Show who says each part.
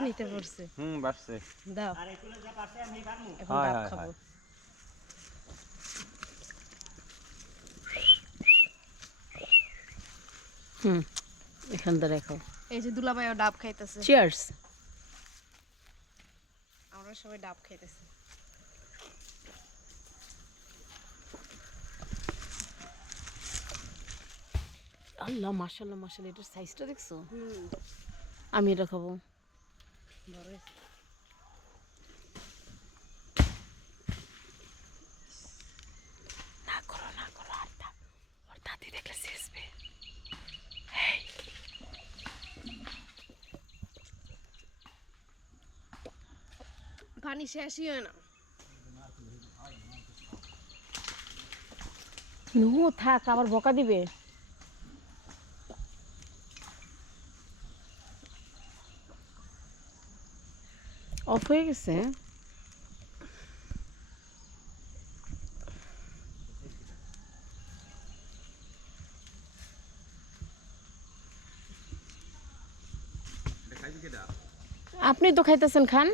Speaker 1: পড়ছে
Speaker 2: হুম বাড়ছে
Speaker 1: দাও।
Speaker 3: আর যা পারছে আমি পারমু
Speaker 1: এখন ডাব খাব। হুম এখান থেকে রেখো।
Speaker 4: এই যে দুলাভাইও ডাব খাইতেছে।
Speaker 1: চিয়ার্স
Speaker 4: আমরা সবাই ডাব খাইতেছি।
Speaker 1: আল্লাহ মাশাল্লাহ মাশাল্লাহ এটার সাইজটা দেখছ? আমি এটা খাব। না করো না শেষবে
Speaker 4: পানি শেষই হয় না।
Speaker 1: নু থাক আবার বকা দিবে। অফ হয়ে গেছে। আপনি তো খাইতেছেন খান।